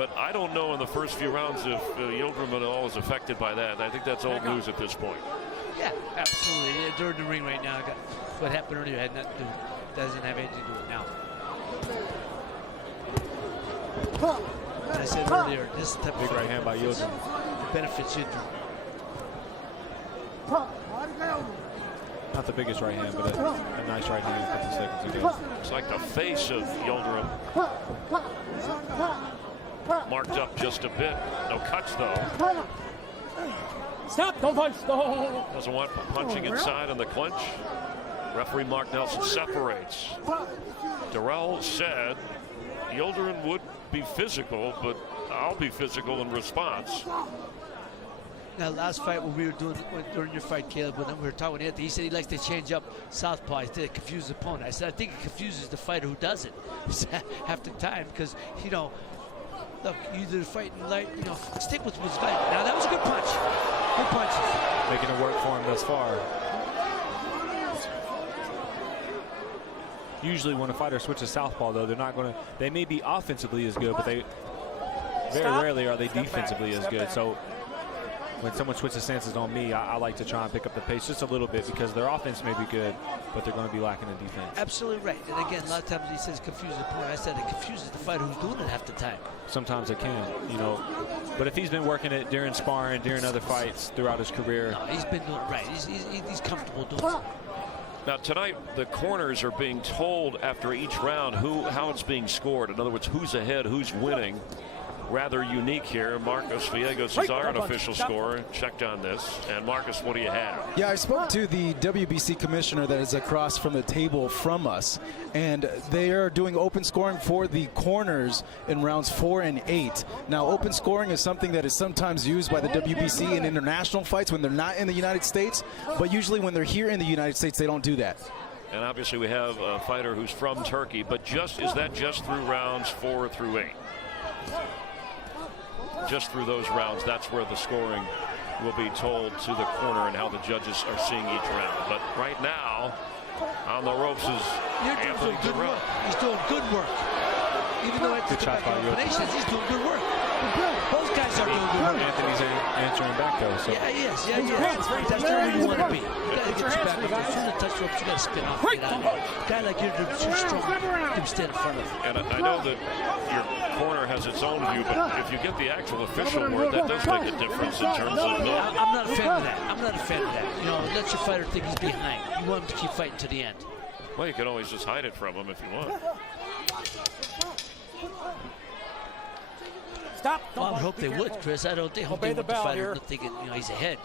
but I don't know in the first few rounds if Yildrim at all is affected by that. I think that's old news at this point. Yeah, absolutely. They're in the ring right now. What happened earlier had nothing to do. Doesn't have anything to do with now. As I said earlier, this type of big right hand by Yildrim benefits Yildrim. Not the biggest right hand, but a nice right hand. A couple seconds ago. It's like the face of Yildrim. Marked up just a bit. No cuts though. Stop! Don't punch! No. Doesn't want punching inside on the clinch. Referee Mark Nelson separates. Dirrel said Yildrim would be physical, but I'll be physical in response. Now, last fight when we were doing during your fight, Caleb, when we were talking with Anthony, he said he likes to change up southpaw. He said it confuses the opponent. I said I think it confuses the fighter who does it half the time, because look, you either fight in light, stick with what's fight. Now that was a good punch. Good punches. Making it work for him thus far. Usually when a fighter switches southpaw, though, they're not going to, they may be offensively as good, but they very rarely are they defensively as good. So when someone switches stances on me, I like to try and pick up the pace just a little bit, because their offense may be good, but they're going to be lacking in defense. Absolutely right. And again, a lot of times he says confuse the opponent. I said it confuses the fighter who's doing it half the time. Sometimes it can, But if he's been working it during sparring, during other fights throughout his career. No, he's been doing it right. He's comfortable doing it. Now tonight, the corners are being told after each round how it's being scored. In other words, who's ahead, who's winning. Rather unique here. Marcos Villegas is our unofficial scorer. Checked on this. And Marcus, what do you have? Yeah, I spoke to the WBC commissioner that is across from the table from us, and they are doing open scoring for the corners in rounds 4 and 8. Now, open scoring is something that is sometimes used by the WBC in international fights when they're not in the United States, but usually when they're here in the United States, they don't do that. And obviously we have a fighter who's from Turkey, but is that just through rounds 4 through 8? Just through those rounds, that's where the scoring will be told to the corner and how the judges are seeing each round. But right now, on the ropes is Anthony Dirrel. He's doing good work. Even though it's combinations, he's doing good work. Both guys are doing good work. Anthony's answering back though. So. Yeah, he is. That's where you want to be. You got to get you back. As soon as you touch ropes, you got to spin off. Get out of there. A guy like you're too strong. You stand in front of him. And I know that your corner has its own view, but if you get the actual official word, that does make a difference in terms of. I'm not a fan of that. I'm not a fan of that. Let your fighter think he's behind. You want him to keep fighting to the end. Well, you can always just hide it from him if you want. Stop! Well, I would hope they would, Chris. I don't think they want the fighter thinking, he's ahead.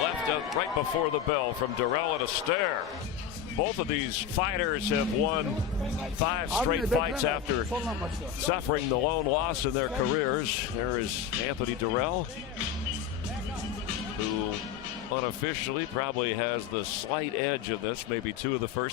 Left up right before the bell from Dirrel at a stare. Both of these fighters have won 5 straight fights after suffering the lone loss in their careers. There is Anthony Dirrel, who unofficially probably has the slight edge of this, maybe 2 of the first